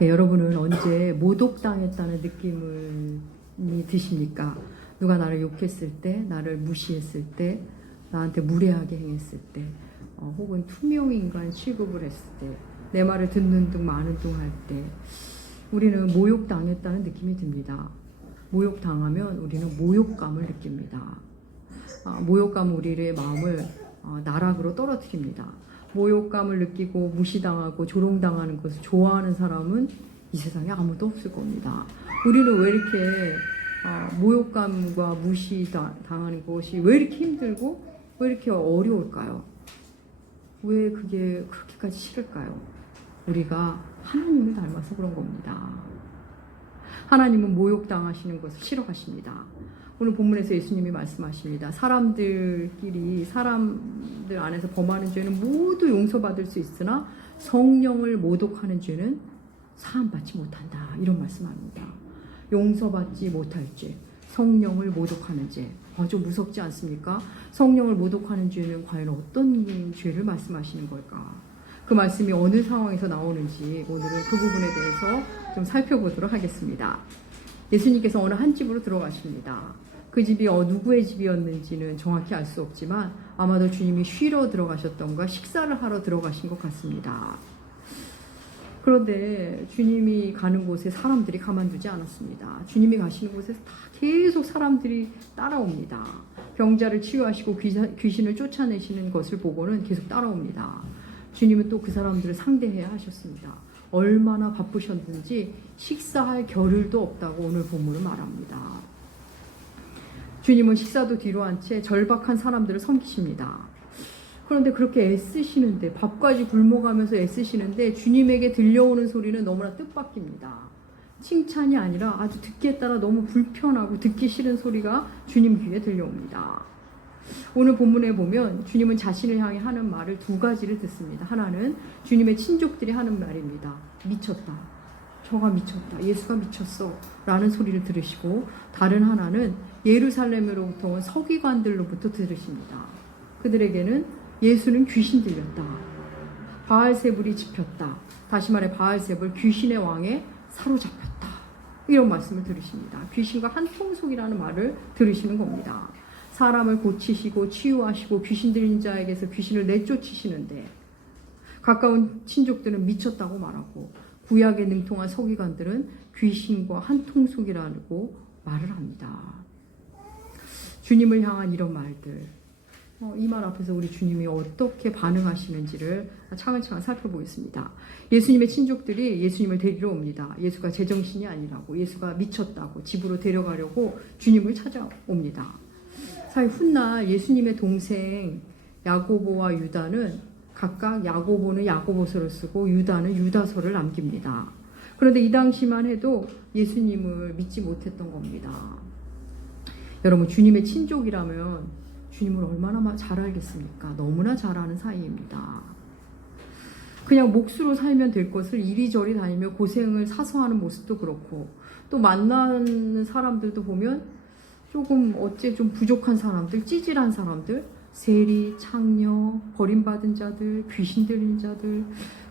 네, 여러분은 언제 모독당했다는 느낌이 드십니까? 누가 나를 욕했을 때, 나를 무시했을 때, 나한테 무례하게 행했을 때, 혹은 투명인간 취급을 했을 때, 내 말을 듣는 둥 마는 둥 할 때, 우리는 모욕당했다는 느낌이 듭니다. 모욕당하면 우리는 모욕감을 느낍니다. 모욕감은 우리의 마음을 나락으로 떨어뜨립니다. 모욕감을 느끼고 무시당하고 조롱당하는 것을 좋아하는 사람은 이 세상에 아무도 없을 겁니다. 우리는 왜 이렇게 모욕감과 무시당하는 것이 왜 이렇게 힘들고 왜 이렇게 어려울까요? 왜 그게 그렇게까지 싫을까요? 우리가 하나님을 닮아서 그런 겁니다. 하나님은 모욕당하시는 것을 싫어하십니다. 오늘 본문에서 예수님이 말씀하십니다. 사람들 안에서 범하는 죄는 모두 용서받을 수 있으나 성령을 모독하는 죄는 사함받지 못한다. 이런 말씀합니다. 용서받지 못할 죄, 성령을 모독하는 죄. 좀 무섭지 않습니까? 성령을 모독하는 죄는 과연 어떤 죄를 말씀하시는 걸까? 그 말씀이 어느 상황에서 나오는지 오늘은 그 부분에 대해서 좀 살펴보도록 하겠습니다. 예수님께서 어느 한 집으로 들어가십니다. 그 집이 누구의 집이었는지는 정확히 알 수 없지만 아마도 주님이 쉬러 들어가셨던가 식사를 하러 들어가신 것 같습니다. 그런데 주님이 가는 곳에 사람들이 가만두지 않았습니다. 주님이 가시는 곳에서 다 계속 사람들이 따라옵니다. 병자를 치유하시고 귀신을 쫓아내시는 것을 보고는 계속 따라옵니다. 주님은 또 그 사람들을 상대해야 하셨습니다. 얼마나 바쁘셨는지 식사할 겨를도 없다고 오늘 본문은 말합니다. 주님은 식사도 뒤로 한 채 절박한 사람들을 섬기십니다. 그런데 그렇게 애쓰시는데, 밥까지 굶어가면서 애쓰시는데 주님에게 들려오는 소리는 너무나 뜻밖입니다. 칭찬이 아니라 아주 듣기에 따라 너무 불편하고 듣기 싫은 소리가 주님 귀에 들려옵니다. 오늘 본문에 보면 주님은 자신을 향해 하는 말을 두 가지를 듣습니다. 하나는 주님의 친족들이 하는 말입니다. 미쳤다. 저가 미쳤다. 예수가 미쳤어. 라는 소리를 들으시고, 다른 하나는 예루살렘으로부터 온 서기관들로부터 들으십니다. 그들에게는 예수는 귀신 들렸다. 바알세불이 집혔다. 다시 말해 바알세불 귀신의 왕에 사로잡혔다. 이런 말씀을 들으십니다. 귀신과 한통속이라는 말을 들으시는 겁니다. 사람을 고치시고 치유하시고 귀신 들린 자에게서 귀신을 내쫓으시는데 가까운 친족들은 미쳤다고 말하고 구약에 능통한 서기관들은 귀신과 한통속이라고 말을 합니다. 주님을 향한 이런 말들, 이 말 앞에서 우리 주님이 어떻게 반응하시는지를 차근차근 살펴보겠습니다. 예수님의 친족들이 예수님을 데리러 옵니다. 예수가 제정신이 아니라고, 예수가 미쳤다고 집으로 데려가려고 주님을 찾아옵니다. 사실 훗날 예수님의 동생 야고보와 유다는 각각 야고보는 야고보서를 쓰고 유다는 유다서를 남깁니다. 그런데 이 당시만 해도 예수님을 믿지 못했던 겁니다. 여러분, 주님의 친족이라면 주님을 얼마나 잘 알겠습니까? 너무나 잘 아는 사이입니다. 그냥 몫으로 살면 될 것을 이리저리 다니며 고생을 사서 하는 모습도 그렇고, 또 만나는 사람들도 보면 조금 좀 부족한 사람들, 찌질한 사람들, 세리, 창녀, 버림받은 자들, 귀신 들린 자들,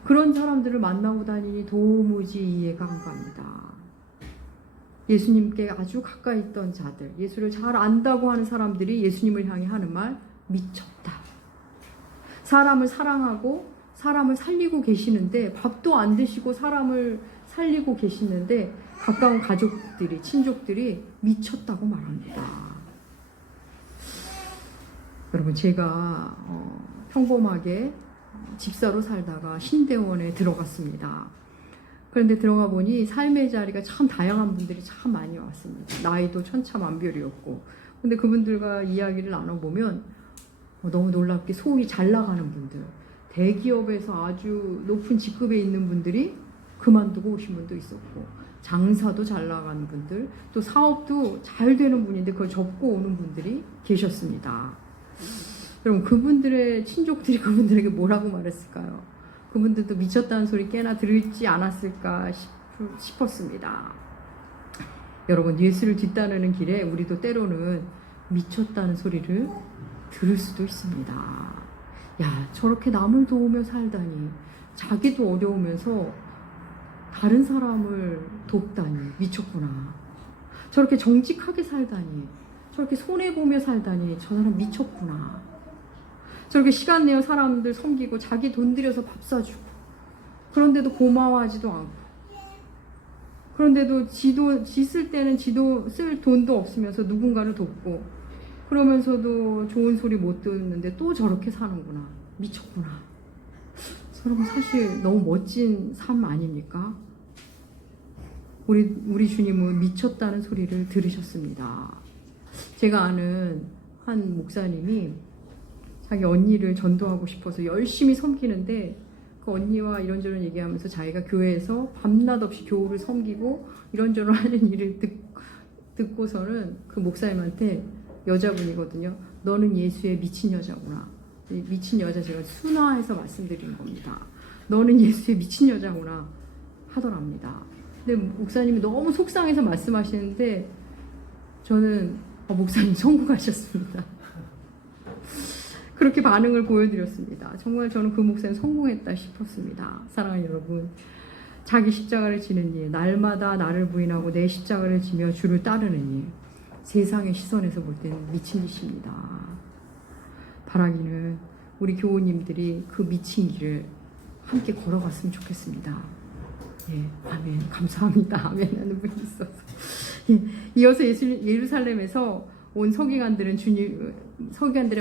그런 사람들을 만나고 다니니 도무지 이해가 안 갑니다. 예수님께 아주 가까이 있던 자들, 예수를 잘 안다고 하는 사람들이 예수님을 향해 하는 말, 미쳤다. 사람을 사랑하고 사람을 살리고 계시는데, 밥도 안 드시고 사람을 살리고 계시는데 가까운 가족들이, 친족들이 미쳤다고 말합니다. 여러분, 제가 평범하게 집사로 살다가 신대원에 들어갔습니다. 그런데 들어가 보니 삶의 자리가 참 다양한 분들이 참 많이 왔습니다. 나이도 천차만별이었고, 근데 그분들과 이야기를 나눠보면 너무 놀랍게 소위 잘 나가는 분들, 대기업에서 아주 높은 직급에 있는 분들이 그만두고 오신 분도 있었고, 장사도 잘 나가는 분들, 또 사업도 잘 되는 분인데 그걸 접고 오는 분들이 계셨습니다. 여러분, 그분들의 친족들이 그분들에게 뭐라고 말했을까요? 그분들도 미쳤다는 소리 꽤나 들을지 않았을까 싶었습니다. 여러분, 예수를 뒤따르는 길에 우리도 때로는 미쳤다는 소리를 들을 수도 있습니다. 야, 저렇게 남을 도우며 살다니, 자기도 어려우면서 다른 사람을 돕다니 미쳤구나. 저렇게 정직하게 살다니, 저렇게 손해보며 살다니 저 사람 미쳤구나. 저렇게 시간 내어 사람들 섬기고 자기 돈 들여서 밥 사주고, 그런데도 고마워하지도 않고, 그런데도 지 쓸 때는 지도 쓸 돈도 없으면서 누군가를 돕고, 그러면서도 좋은 소리 못 듣는데 또 저렇게 사는구나. 미쳤구나. 여러분, 사실 너무 멋진 삶 아닙니까? 우리 주님은 미쳤다는 소리를 들으셨습니다. 제가 아는 한 목사님이 자기 언니를 전도하고 싶어서 열심히 섬기는데, 그 언니와 이런저런 얘기하면서 자기가 교회에서 밤낮 없이 교우를 섬기고 이런저런 하는 일을 듣고서는 그 목사님한테, 여자분이거든요, 너는 예수의 미친 여자구나. 미친 여자 제가 순화해서 말씀드리는 겁니다. 너는 예수의 미친 여자구나 하더랍니다. 근데 목사님이 너무 속상해서 말씀하시는데 저는 목사님 성공하셨습니다. 그렇게 반응을 보여드렸습니다. 정말 저는 그 목사님 성공했다 싶었습니다. 사랑하는 여러분, 자기 십자가를 지는 일, 날마다 나를 부인하고 내 십자가를 지며 주를 따르는 일, 세상의 시선에서 볼 때는 미친 짓입니다. 바라기는 우리 교우님들이 그 미친 길을 함께 걸어갔으면 좋겠습니다. 예, 아멘. 감사합니다. 아멘 하는 분이 있어서. 예, 이어서 예루살렘에서 온 서기관들의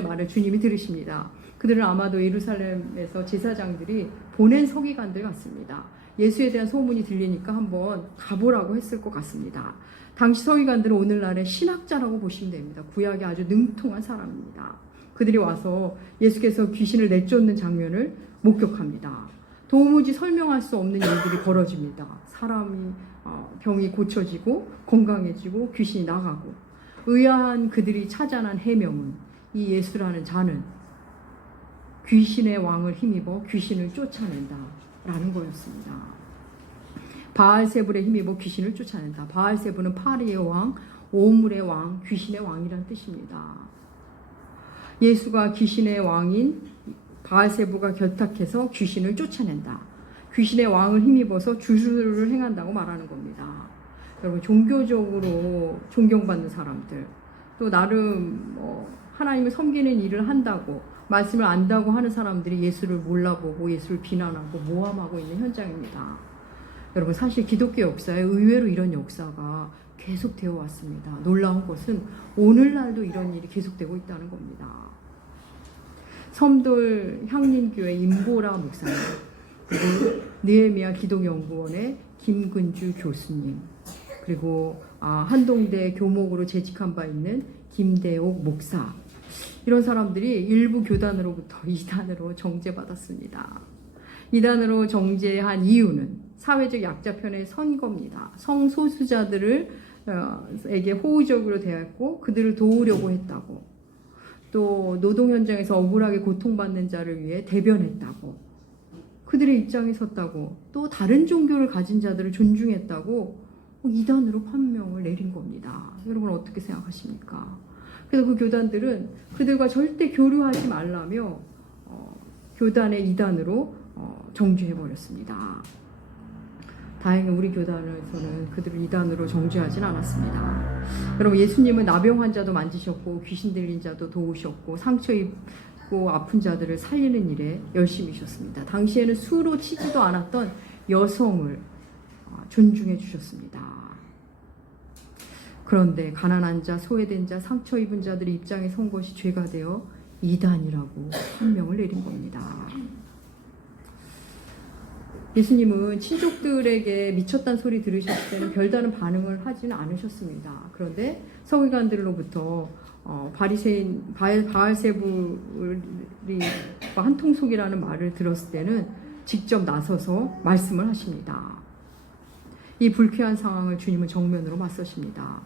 말을 주님이 들으십니다. 그들은 아마도 예루살렘에서 제사장들이 보낸 서기관들 같습니다. 예수에 대한 소문이 들리니까 한번 가보라고 했을 것 같습니다. 당시 서기관들은 오늘날의 신학자라고 보시면 됩니다. 구약에 아주 능통한 사람입니다. 그들이 와서 예수께서 귀신을 내쫓는 장면을 목격합니다. 도무지 설명할 수 없는 일들이 벌어집니다. 사람이 병이 고쳐지고 건강해지고 귀신이 나가고, 의아한 그들이 찾아난 해명은 이 예수라는 자는 귀신의 왕을 힘입어 귀신을 쫓아낸다 라는 거였습니다. 바알세불에 힘입어 귀신을 쫓아낸다. 바알세불은 파리의 왕, 오물의 왕, 귀신의 왕이란 뜻입니다. 예수가 귀신의 왕인 바알세부가 결탁해서 귀신을 쫓아낸다. 귀신의 왕을 힘입어서 주술을 행한다고 말하는 겁니다. 여러분, 종교적으로 존경받는 사람들, 또 나름 하나님을 섬기는 일을 한다고, 말씀을 안다고 하는 사람들이 예수를 몰라보고 예수를 비난하고 모함하고 있는 현장입니다. 여러분, 사실 기독교 역사에 의외로 이런 역사가 계속되어 왔습니다. 놀라운 것은 오늘날도 이런 일이 계속되고 있다는 겁니다. 섬돌 향림교회 임보라 목사님, 그리고 느헤미야 기독연구원의 김근주 교수님, 그리고 한동대 교목으로 재직한 바 있는 김대옥 목사, 이런 사람들이 일부 교단으로부터 이단으로 정죄받았습니다. 이단으로 정죄한 이유는 사회적 약자 편에 선 겁니다. 성소수자들을 에게 호의적으로 대했고 그들을 도우려고 했다고, 또 노동 현장에서 억울하게 고통받는 자를 위해 대변했다고, 그들의 입장에 섰다고, 또 다른 종교를 가진 자들을 존중했다고 이단으로 판명을 내린 겁니다. 여러분, 어떻게 생각하십니까? 그래서 그 교단들은 그들과 절대 교류하지 말라며 교단의 이단으로 정죄해버렸습니다. 다행히 우리 교단에서는 그들을 이단으로 정죄하진 않았습니다. 여러분, 예수님은 나병 환자도 만지셨고 귀신 들린 자도 도우셨고 상처 입고 아픈 자들을 살리는 일에 열심히셨습니다. 당시에는 수로 치지도 않았던 여성을 존중해 주셨습니다. 그런데 가난한 자, 소외된 자, 상처 입은 자들의 입장에 선 것이 죄가 되어 이단이라고 판명을 내린 겁니다. 예수님은 친족들에게 미쳤다는 소리 들으셨을 때는 별다른 반응을 하지는 않으셨습니다. 그런데 서기관들로부터 바리새인 바알세불이 한통속이라는 말을 들었을 때는 직접 나서서 말씀을 하십니다. 이 불쾌한 상황을 주님은 정면으로 맞서십니다.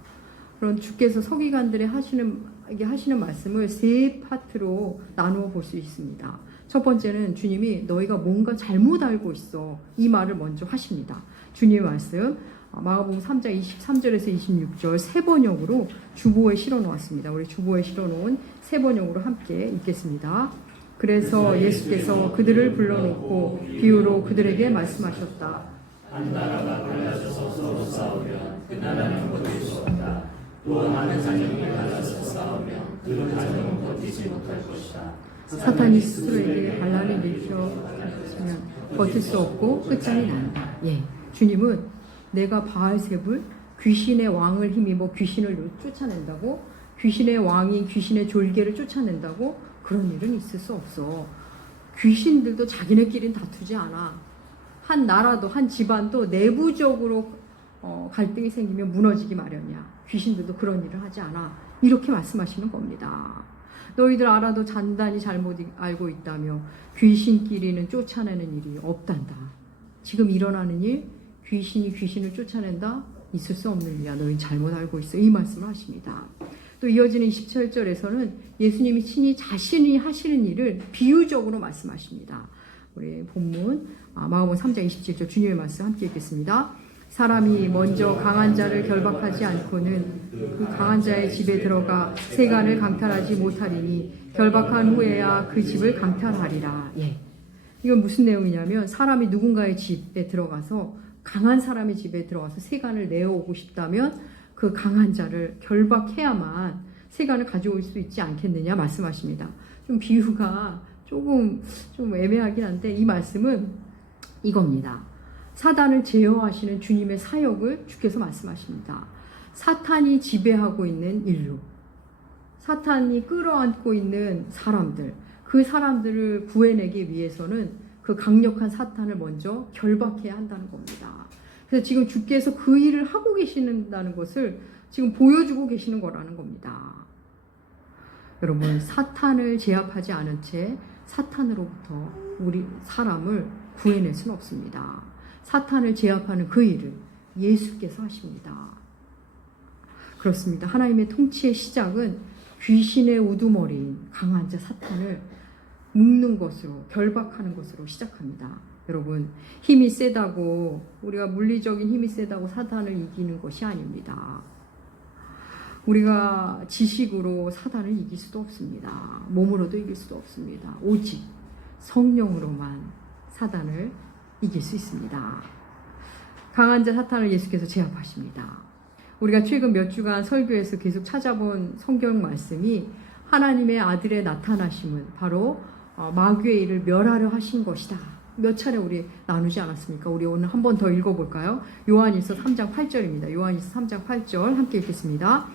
그런 주께서 서기관들의 하시는 말씀을 세 파트로 나누어 볼 수 있습니다. 첫 번째는 주님이 너희가 뭔가 잘못 알고 있어, 이 말을 먼저 하십니다. 주님의 말씀 마가복음 3장 23절에서 26절 세 번역으로 주보에 실어 놓았습니다. 우리 주보에 실어 놓은 세 번역으로 함께 읽겠습니다. 그래서 예수께서 그들을 불러놓고 비유로 그들에게 말씀하셨다. 한 나라가 갈라져서 서로 싸우면 그 나라는 버틸 수 없다. 또한 한 가정이 갈라져서 싸우면 그 가정은 버티지 못할 것이다. 사탄이 스스로에게 반란을 일으키면 버틸 수 없고 끝장이 난다. 예, 주님은 내가 바알세불 귀신의 왕을 힘입어 귀신을 쫓아낸다고, 귀신의 왕인 귀신의 졸개를 쫓아낸다고, 그런 일은 있을 수 없어. 귀신들도 자기네끼리는 다투지 않아. 한 나라도 한 집안도 내부적으로 갈등이 생기면 무너지기 마련이야. 귀신들도 그런 일을 하지 않아. 이렇게 말씀하시는 겁니다. 너희들 알아도 단단히 잘못 알고 있다며 귀신끼리는 쫓아내는 일이 없단다. 지금 일어나는 일, 귀신이 귀신을 쫓아낸다? 있을 수 없는 일이야. 너희 잘못 알고 있어. 이 말씀을 하십니다. 또 이어지는 27절에서는 예수님이 친히 자신이 하시는 일을 비유적으로 말씀하십니다. 우리 본문 마가복음 3장 27절 주님의 말씀 함께 읽겠습니다. 사람이 먼저 강한 자를 결박하지 않고는 그 강한 자의 집에 들어가 세간을 강탈하지 못하리니 결박한 후에야 그 집을 강탈하리라. 예. 이건 무슨 내용이냐면 사람이 누군가의 집에 들어가서 강한 사람의 집에 들어가서 세간을 내어오고 싶다면 그 강한 자를 결박해야만 세간을 가져올 수 있지 않겠느냐 말씀하십니다. 좀 비유가 조금 좀 애매하긴 한데 이 말씀은 이겁니다. 사단을 제어하시는 주님의 사역을 주께서 말씀하십니다. 사탄이 지배하고 있는 인류, 사탄이 끌어안고 있는 사람들, 그 사람들을 구해내기 위해서는 그 강력한 사탄을 먼저 결박해야 한다는 겁니다. 그래서 지금 주께서 그 일을 하고 계시는다는 것을 지금 보여주고 계시는 거라는 겁니다. 여러분, 사탄을 제압하지 않은 채 사탄으로부터 우리 사람을 구해낼 수는 없습니다. 사탄을 제압하는 그 일을 예수께서 하십니다. 그렇습니다. 하나님의 통치의 시작은 귀신의 우두머리인 강한 자 사탄을 묶는 것으로, 결박하는 것으로 시작합니다. 여러분, 힘이 세다고, 우리가 물리적인 힘이 세다고 사탄을 이기는 것이 아닙니다. 우리가 지식으로 사탄을 이길 수도 없습니다. 몸으로도 이길 수도 없습니다. 오직 성령으로만 사탄을 이길 수 있습니다. 강한 자 사탄을 예수께서 제압하십니다. 우리가 최근 몇 주간 설교에서 계속 찾아본 성경 말씀이 하나님의 아들의 나타나심은 바로 마귀의 일을 멸하려 하신 것이다. 몇 차례 우리 나누지 않았습니까? 우리 오늘 한 번 더 읽어볼까요? 요한일서 3장 8절입니다. 요한일서 3장 8절 함께 읽겠습니다.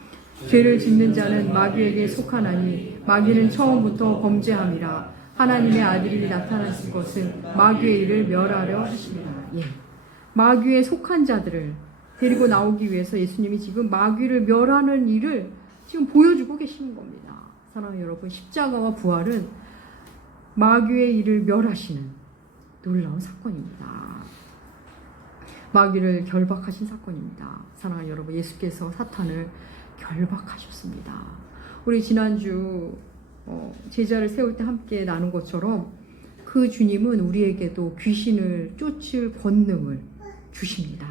죄를 짓는 자는 마귀에게 속하나니 마귀는 처음부터 범죄함이라. 하나님의 아들이 나타나신 것은 마귀의 일을 멸하려 하십니다. 예. 마귀에 속한 자들을 데리고 나오기 위해서 예수님이 지금 마귀를 멸하는 일을 지금 보여주고 계시는 겁니다. 사랑하는 여러분, 십자가와 부활은 마귀의 일을 멸하시는 놀라운 사건입니다. 마귀를 결박하신 사건입니다. 사랑하는 여러분, 예수께서 사탄을 결박하셨습니다. 우리 지난주 제자를 세울 때 함께 나눈 것처럼 그 주님은 우리에게도 귀신을 쫓을 권능을 주십니다.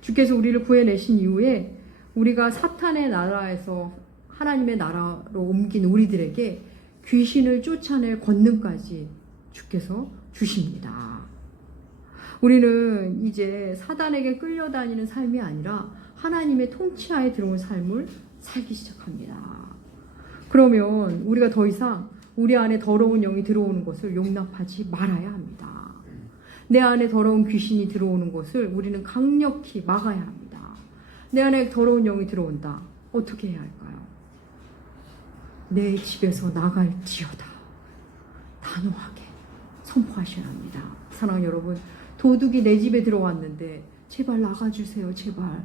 주께서 우리를 구해내신 이후에 우리가 사탄의 나라에서 하나님의 나라로 옮긴 우리들에게 귀신을 쫓아낼 권능까지 주께서 주십니다. 우리는 이제 사단에게 끌려다니는 삶이 아니라 하나님의 통치하에 들어온 삶을 살기 시작합니다. 그러면 우리가 더 이상 우리 안에 더러운 영이 들어오는 것을 용납하지 말아야 합니다. 내 안에 더러운 귀신이 들어오는 것을 우리는 강력히 막아야 합니다. 내 안에 더러운 영이 들어온다. 어떻게 해야 할까요? 내 집에서 나갈지어다. 단호하게 선포하셔야 합니다. 사랑하는 여러분, 도둑이 내 집에 들어왔는데 제발 나가주세요. 제발.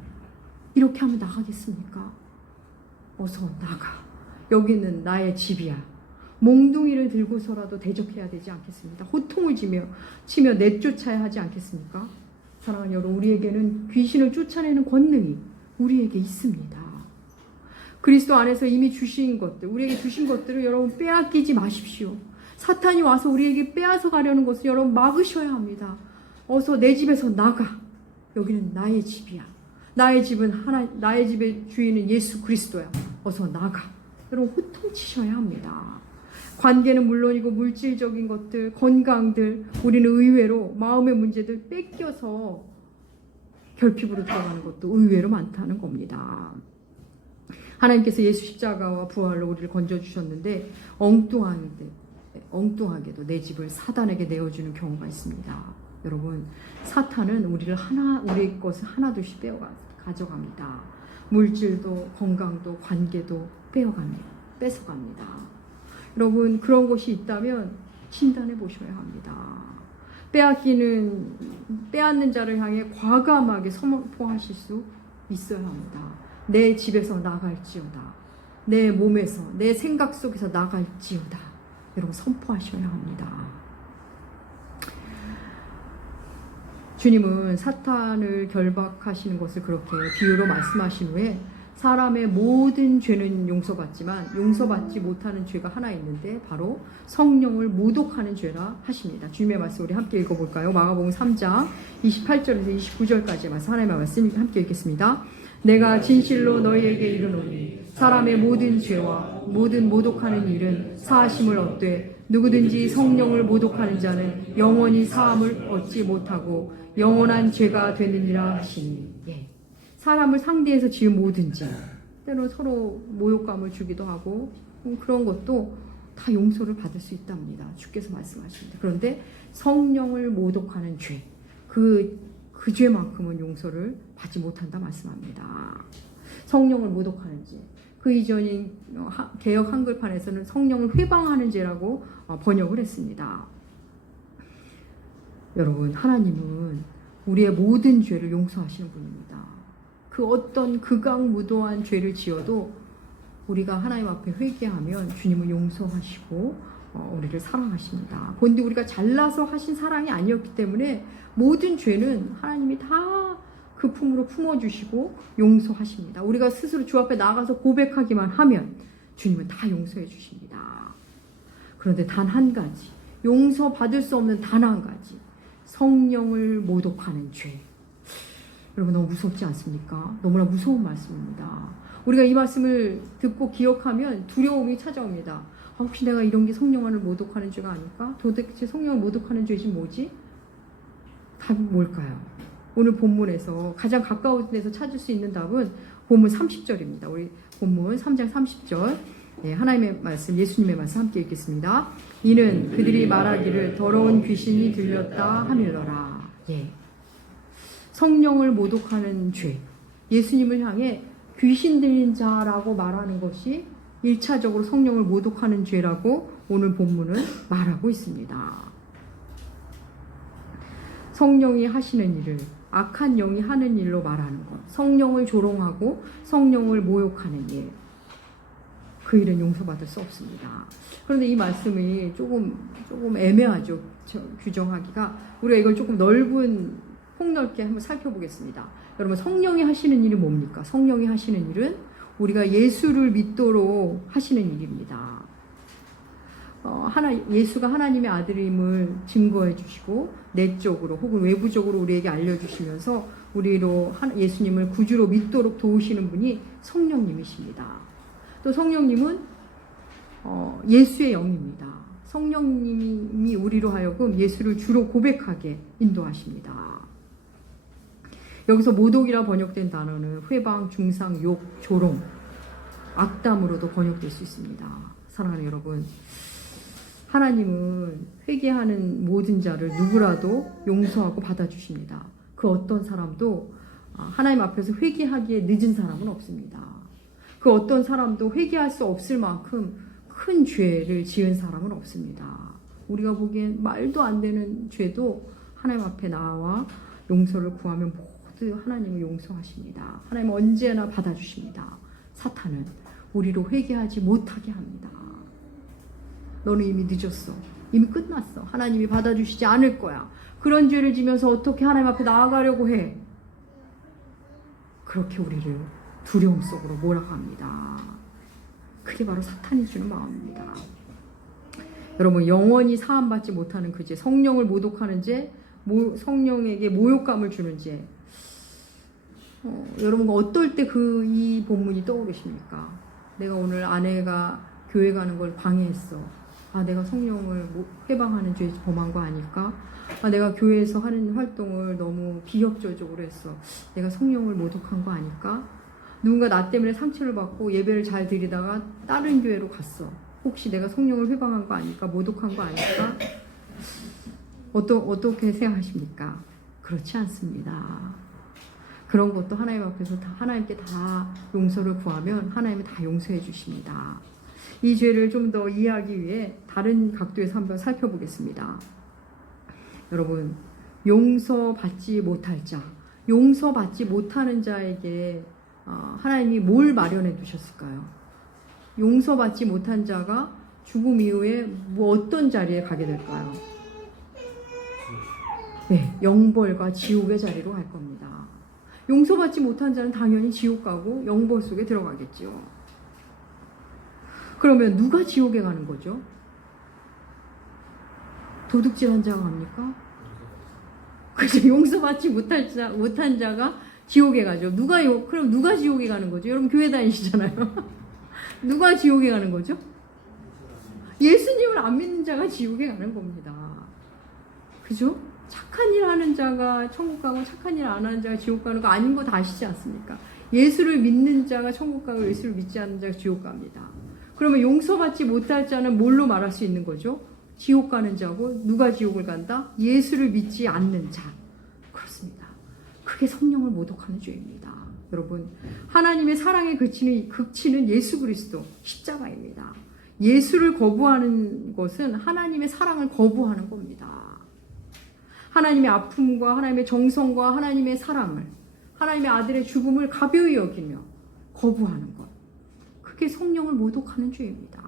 이렇게 하면 나가겠습니까? 어서 나가. 여기는 나의 집이야. 몽둥이를 들고서라도 대적해야 되지 않겠습니까? 호통을 치며 내쫓아야 하지 않겠습니까? 사랑하는 여러분, 우리에게는 귀신을 쫓아내는 권능이 우리에게 있습니다. 그리스도 안에서 이미 주신 것들, 우리에게 주신 것들을 여러분 빼앗기지 마십시오. 사탄이 와서 우리에게 빼앗아 가려는 것을 여러분 막으셔야 합니다. 어서 내 집에서 나가. 여기는 나의 집이야. 나의 집은 나의 집의 주인은 예수 그리스도야. 어서 나가. 여러분 호통치셔야 합니다. 관계는 물론이고 물질적인 것들, 건강들, 우리는 의외로 마음의 문제들 뺏겨서 결핍으로 들어가는 것도 의외로 많다는 겁니다. 하나님께서 예수 십자가와 부활로 우리를 건져주셨는데 엉뚱하게도 내 집을 사단에게 내어주는 경우가 있습니다. 여러분, 사탄은 우리의 것을 하나둘씩 가져갑니다. 물질도, 건강도, 관계도 뺏어갑니다. 여러분, 그런 것이 있다면 진단해 보셔야 합니다. 빼앗는 자를 향해 과감하게 선포하실 수 있어야 합니다. 내 집에서 나갈지어다. 내 몸에서, 내 생각 속에서 나갈지어다. 여러분, 선포하셔야 합니다. 주님은 사탄을 결박하시는 것을 그렇게 비유로 말씀하신 후에 사람의 모든 죄는 용서받지만 용서받지 못하는 죄가 하나 있는데 바로 성령을 모독하는 죄라 하십니다. 주님의 말씀 우리 함께 읽어볼까요? 마가복음 3장 28절에서 29절까지의 말씀, 하나님의 말씀 함께 읽겠습니다. 내가 진실로 너희에게 이르노니 사람의 모든 죄와 모든 모독하는 일은 사하심을 얻되 누구든지 성령을 모독하는 자는 영원히 사함을 얻지 못하고 영원한 죄가 되느니라 하시니. 사람을 상대해서 지은 모든 죄, 때로 서로 모욕감을 주기도 하고 그런 것도 다 용서를 받을 수 있답니다. 주께서 말씀하십니다. 그런데 성령을 모독하는 죄, 그 죄만큼은 용서를 받지 못한다 말씀합니다. 성령을 모독하는 죄, 그 이전인 개역 한글판에서는 성령을 회방하는 죄라고 번역을 했습니다. 여러분, 하나님은 우리의 모든 죄를 용서하시는 분입니다. 그 어떤 극악무도한 죄를 지어도 우리가 하나님 앞에 회개하면 주님은 용서하시고 우리를 사랑하십니다. 본디 우리가 잘나서 하신 사랑이 아니었기 때문에 모든 죄는 하나님이 다 그 품으로 품어주시고 용서하십니다. 우리가 스스로 주 앞에 나가서 고백하기만 하면 주님은 다 용서해 주십니다. 그런데 단 한 가지, 용서받을 수 없는 단 한 가지, 성령을 모독하는 죄. 여러분, 너무 무섭지 않습니까? 너무나 무서운 말씀입니다. 우리가 이 말씀을 듣고 기억하면 두려움이 찾아옵니다. 혹시 내가 이런 게 성령을 모독하는 죄가 아닐까? 도대체 성령을 모독하는 죄지 뭐지? 답이 뭘까요? 오늘 본문에서 가장 가까운 데서 찾을 수 있는 답은 본문 30절입니다. 우리 본문 3장 30절. 하나님의 말씀, 예수님의 말씀 함께 읽겠습니다. 이는 그들이 말하기를 더러운 귀신이 들렸다 하밀러라. 성령을 모독하는 죄, 예수님을 향해 귀신 들린 자라고 말하는 것이 1차적으로 성령을 모독하는 죄라고 오늘 본문은 말하고 있습니다. 성령이 하시는 일을 악한 영이 하는 일로 말하는 것, 성령을 조롱하고 성령을 모욕하는 일, 그 일은 용서받을 수 없습니다. 그런데 이 말씀이 조금 애매하죠. 규정하기가. 우리가 이걸 조금 폭넓게 한번 살펴보겠습니다. 여러분, 성령이 하시는 일이 뭡니까? 성령이 하시는 일은 우리가 예수를 믿도록 하시는 일입니다. 예수가 하나님의 아들임을 증거해 주시고 내적으로 혹은 외부적으로 우리에게 알려주시면서 우리로 예수님을 구주로 믿도록 도우시는 분이 성령님이십니다. 또 성령님은 예수의 영입니다. 성령님이 우리로 하여금 예수를 주로 고백하게 인도하십니다. 여기서 모독이라 번역된 단어는 회방, 중상, 욕, 조롱, 악담으로도 번역될 수 있습니다. 사랑하는 여러분, 하나님은 회개하는 모든 자를 누구라도 용서하고 받아주십니다. 그 어떤 사람도 하나님 앞에서 회개하기에 늦은 사람은 없습니다. 그 어떤 사람도 회개할 수 없을 만큼 큰 죄를 지은 사람은 없습니다. 우리가 보기엔 말도 안 되는 죄도 하나님 앞에 나와 용서를 구하면 모두 하나님을 용서하십니다. 하나님은 언제나 받아주십니다. 사탄은 우리로 회개하지 못하게 합니다. 너는 이미 늦었어. 이미 끝났어. 하나님이 받아주시지 않을 거야. 그런 죄를 지면서 어떻게 하나님 앞에 나아가려고 해? 그렇게 우리를 두려움 속으로 몰아갑니다. 그게 바로 사탄이 주는 마음입니다. 여러분, 영원히 사함받지 못하는 그 죄, 성령을 모독하는 죄, 성령에게 모욕감을 주는 죄. 여러분, 어떨 때 이 본문이 떠오르십니까? 내가 오늘 아내가 교회 가는 걸 방해했어. 아, 내가 성령을 해방하는 죄 범한 거 아닐까? 아, 내가 교회에서 하는 활동을 너무 비협조적으로 했어. 내가 성령을 모독한 거 아닐까? 누군가 나 때문에 상처를 받고 예배를 잘 드리다가 다른 교회로 갔어. 혹시 내가 성령을 회방한 거 아닐까? 모독한 거 아닐까? 어떻게 생각하십니까? 그렇지 않습니다. 그런 것도 하나님 앞에서 하나님께 다 용서를 구하면 하나님이 다 용서해 주십니다. 이 죄를 좀 더 이해하기 위해 다른 각도에서 한번 살펴보겠습니다. 여러분, 용서받지 못할 자, 용서받지 못하는 자에게 하나님이 뭘 마련해 두셨을까요? 용서받지 못한 자가 죽음 이후에 어떤 자리에 가게 될까요? 네, 영벌과 지옥의 자리로 갈 겁니다. 용서받지 못한 자는 당연히 지옥 가고 영벌 속에 들어가겠죠. 그러면 누가 지옥에 가는 거죠? 도둑질한 자가 갑니까? 그죠? 용서받지 못한 자가 지옥에 가죠. 그럼 누가 지옥에 가는 거죠? 여러분 교회 다니시잖아요. 누가 지옥에 가는 거죠? 예수님을 안 믿는 자가 지옥에 가는 겁니다. 그죠? 착한 일 하는 자가 천국 가고 착한 일 안 하는 자가 지옥 가는 거 아닌 거 다 아시지 않습니까? 예수를 믿는 자가 천국 가고 예수를 믿지 않는 자가 지옥 갑니다. 그러면 용서받지 못할 자는 뭘로 말할 수 있는 거죠? 지옥 가는 자고 누가 지옥을 간다? 예수를 믿지 않는 자. 그렇습니다. 그게 성령을 모독하는 죄입니다. 여러분, 하나님의 사랑의 극치는 예수 그리스도 십자가입니다. 예수를 거부하는 것은 하나님의 사랑을 거부하는 겁니다. 하나님의 아픔과 하나님의 정성과 하나님의 사랑을, 하나님의 아들의 죽음을 가벼이 여기며 거부하는 것. 그게 성령을 모독하는 죄입니다.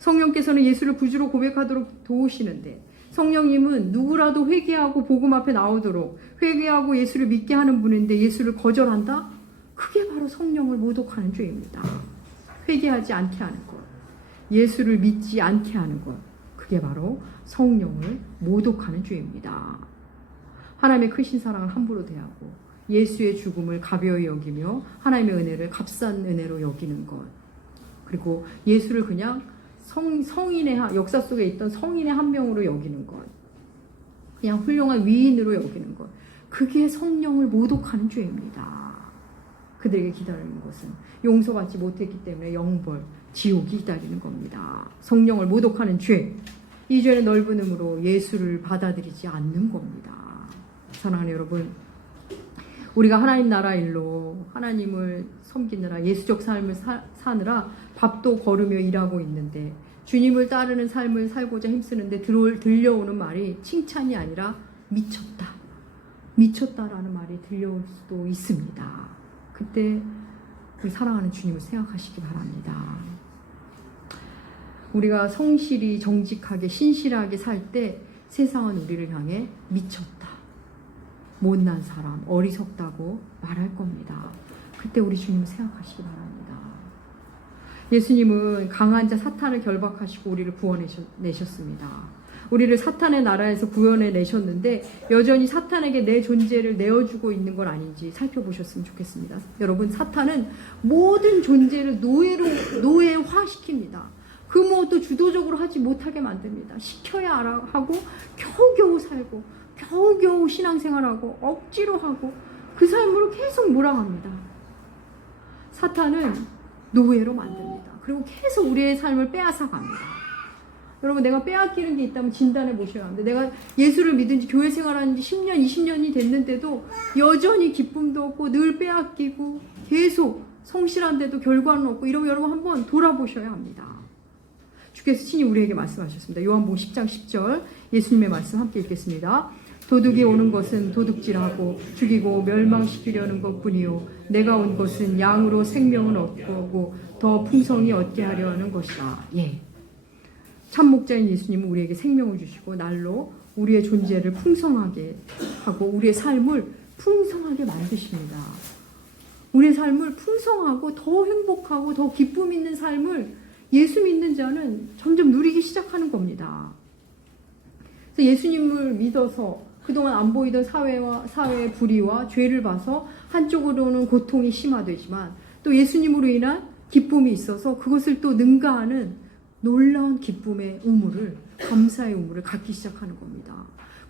성령께서는 예수를 구주로 고백하도록 도우시는데 성령님은 누구라도 회개하고 복음 앞에 나오도록 회개하고 예수를 믿게 하는 분인데 예수를 거절한다? 그게 바로 성령을 모독하는 죄입니다. 회개하지 않게 하는 것, 예수를 믿지 않게 하는 것, 그게 바로 성령을 모독하는 죄입니다. 하나님의 크신 사랑을 함부로 대하고 예수의 죽음을 가벼이 여기며 하나님의 은혜를 값싼 은혜로 여기는 것, 그리고 예수를 그냥 성인의 역사 속에 있던 성인의 한 명으로 여기는 것, 그냥 훌륭한 위인으로 여기는 것, 그게 성령을 모독하는 죄입니다. 그들에게 기다리는 것은 용서받지 못했기 때문에 영벌, 지옥이 기다리는 겁니다. 성령을 모독하는 죄, 이 죄는 넓은 의미로 예수를 받아들이지 않는 겁니다. 사랑하는 여러분, 우리가 하나님 나라 일로 하나님을 섬기느라 예수적 삶을 사느라 밥도 거르며 일하고 있는데 주님을 따르는 삶을 살고자 힘쓰는데 들려오는 말이 칭찬이 아니라 미쳤다. 미쳤다라는 말이 들려올 수도 있습니다. 그때 우리 사랑하는 주님을 생각하시기 바랍니다. 우리가 성실히 정직하게 신실하게 살 때 세상은 우리를 향해 미쳤다, 못난 사람, 어리석다고 말할 겁니다. 그때 우리 주님을 생각하시기 바랍니다. 예수님은 강한 자 사탄을 결박하시고 우리를 구원해내셨습니다. 우리를 사탄의 나라에서 구원해내셨는데 여전히 사탄에게 내 존재를 내어주고 있는 건 아닌지 살펴보셨으면 좋겠습니다. 여러분, 사탄은 모든 존재를 노예화시킵니다. 그 무엇도 주도적으로 하지 못하게 만듭니다. 시켜야 하고 겨우겨우 살고 겨우겨우 신앙생활하고 억지로 하고 그 삶으로 계속 몰아갑니다. 사탄은 노예로 만듭니다. 그리고 계속 우리의 삶을 빼앗아 갑니다. 여러분, 내가 빼앗기는 게 있다면 진단해 보셔야 합니다. 내가 예수를 믿은 지 교회 생활한 지 10년, 20년이 됐는데도 여전히 기쁨도 없고 늘 빼앗기고 계속 성실한데도 결과는 없고 이러면 여러분 한번 돌아보셔야 합니다. 주께서 친히 우리에게 말씀하셨습니다. 요한복음 10장 10절 예수님의 말씀 함께 읽겠습니다. 도둑이 오는 것은 도둑질하고 죽이고 멸망시키려는 것뿐이요 내가 온 것은 양으로 생명을 얻고 더 풍성히 얻게 하려 하는 것이다. 예. 참 목자인 예수님은 우리에게 생명을 주시고 날로 우리의 존재를 풍성하게 하고 우리의 삶을 풍성하게 만드십니다. 우리의 삶을 풍성하고 더 행복하고 더 기쁨 있는 삶을 예수 믿는 자는 점점 누리기 시작하는 겁니다. 그래서 예수님을 믿어서 그동안 안 보이던 사회의 불의와 죄를 봐서 한쪽으로는 고통이 심화되지만 또 예수님으로 인한 기쁨이 있어서 그것을 또 능가하는 놀라운 기쁨의 우물을, 감사의 우물을 갖기 시작하는 겁니다.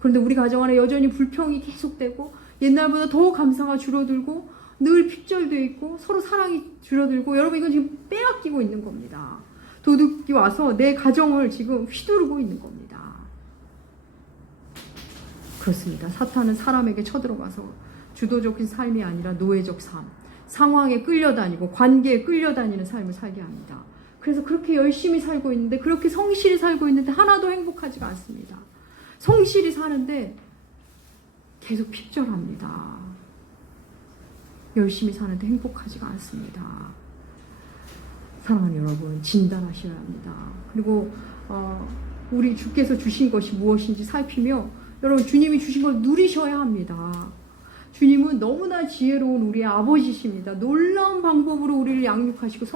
그런데 우리 가정 안에 여전히 불평이 계속되고 옛날보다 더 감사가 줄어들고 늘 핍절되어 있고 서로 사랑이 줄어들고, 여러분 이건 지금 빼앗기고 있는 겁니다. 도둑이 와서 내 가정을 지금 휘두르고 있는 겁니다. 그렇습니다. 사탄은 사람에게 쳐들어가서 주도적인 삶이 아니라 노예적 삶, 상황에 끌려다니고 관계에 끌려다니는 삶을 살게 합니다. 그래서 그렇게 열심히 살고 있는데, 그렇게 성실히 살고 있는데 하나도 행복하지가 않습니다. 성실히 사는데 계속 핍절합니다. 열심히 사는데 행복하지가 않습니다. 사랑하는 여러분, 진단하셔야 합니다. 그리고 우리 주께서 주신 것이 무엇인지 살피며 여러분 주님이 주신 걸 누리셔야 합니다. 주님은 너무나 지혜로운 우리의 아버지십니다. 놀라운 방법으로 우리를 양육하시고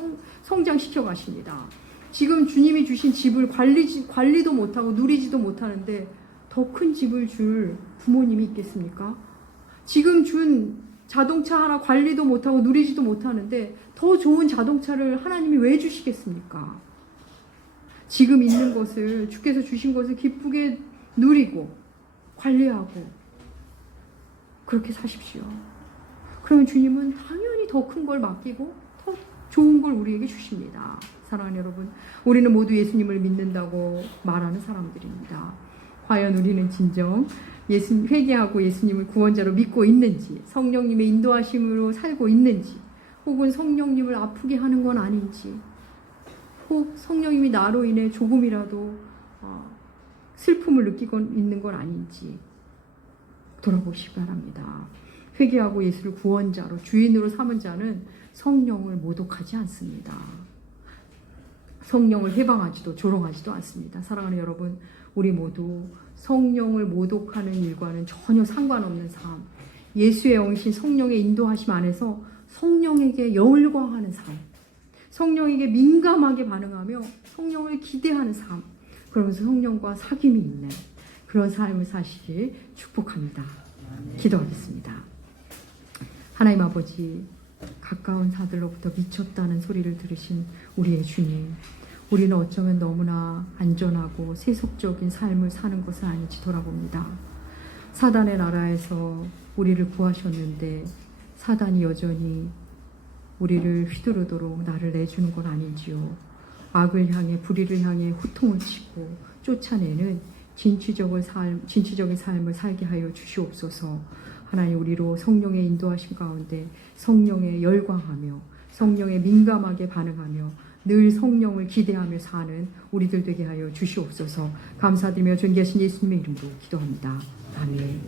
성장시켜 가십니다. 지금 주님이 주신 집을 관리도 못하고 누리지도 못하는데 더 큰 집을 줄 부모님이 있겠습니까? 지금 준 자동차 하나 관리도 못하고 누리지도 못하는데 더 좋은 자동차를 하나님이 왜 주시겠습니까? 지금 있는 것을, 주께서 주신 것을 기쁘게 누리고 관리하고 그렇게 사십시오. 그러면 주님은 당연히 더 큰 걸 맡기고 더 좋은 걸 우리에게 주십니다. 사랑하는 여러분, 우리는 모두 예수님을 믿는다고 말하는 사람들입니다. 과연 우리는 진정 회개하고 예수님을 구원자로 믿고 있는지, 성령님의 인도하심으로 살고 있는지, 혹은 성령님을 아프게 하는 건 아닌지, 혹 성령님이 나로 인해 조금이라도 슬픔을 느끼고 있는 건 아닌지 돌아보시기 바랍니다. 회개하고 예수를 구원자로, 주인으로 삼은 자는 성령을 모독하지 않습니다. 성령을 해방하지도 조롱하지도 않습니다. 사랑하는 여러분, 우리 모두 성령을 모독하는 일과는 전혀 상관없는 삶, 예수의 영이신 성령의 인도하심 안에서 성령에게 열광하는 삶, 성령에게 민감하게 반응하며 성령을 기대하는 삶, 그러면서 성령과 사귐이 있는 그런 삶을 사시길 축복합니다. 기도하겠습니다. 하나님 아버지, 가까운 사들로부터 미쳤다는 소리를 들으신 우리의 주님, 우리는 어쩌면 너무나 안전하고 세속적인 삶을 사는 것은 아닌지 돌아봅니다. 사단의 나라에서 우리를 구하셨는데 사단이 여전히 우리를 휘두르도록 나를 내주는 건 아닌지요. 악을 향해, 불의를 향해 호통을 치고 쫓아내는 진취적인 삶을 살게 하여 주시옵소서. 하나님, 우리로 성령의 인도하심 가운데 성령에 열광하며 성령에 민감하게 반응하며 늘 성령을 기대하며 사는 우리들 되게 하여 주시옵소서. 감사드리며 존귀하신 예수님의 이름으로 기도합니다. 아멘.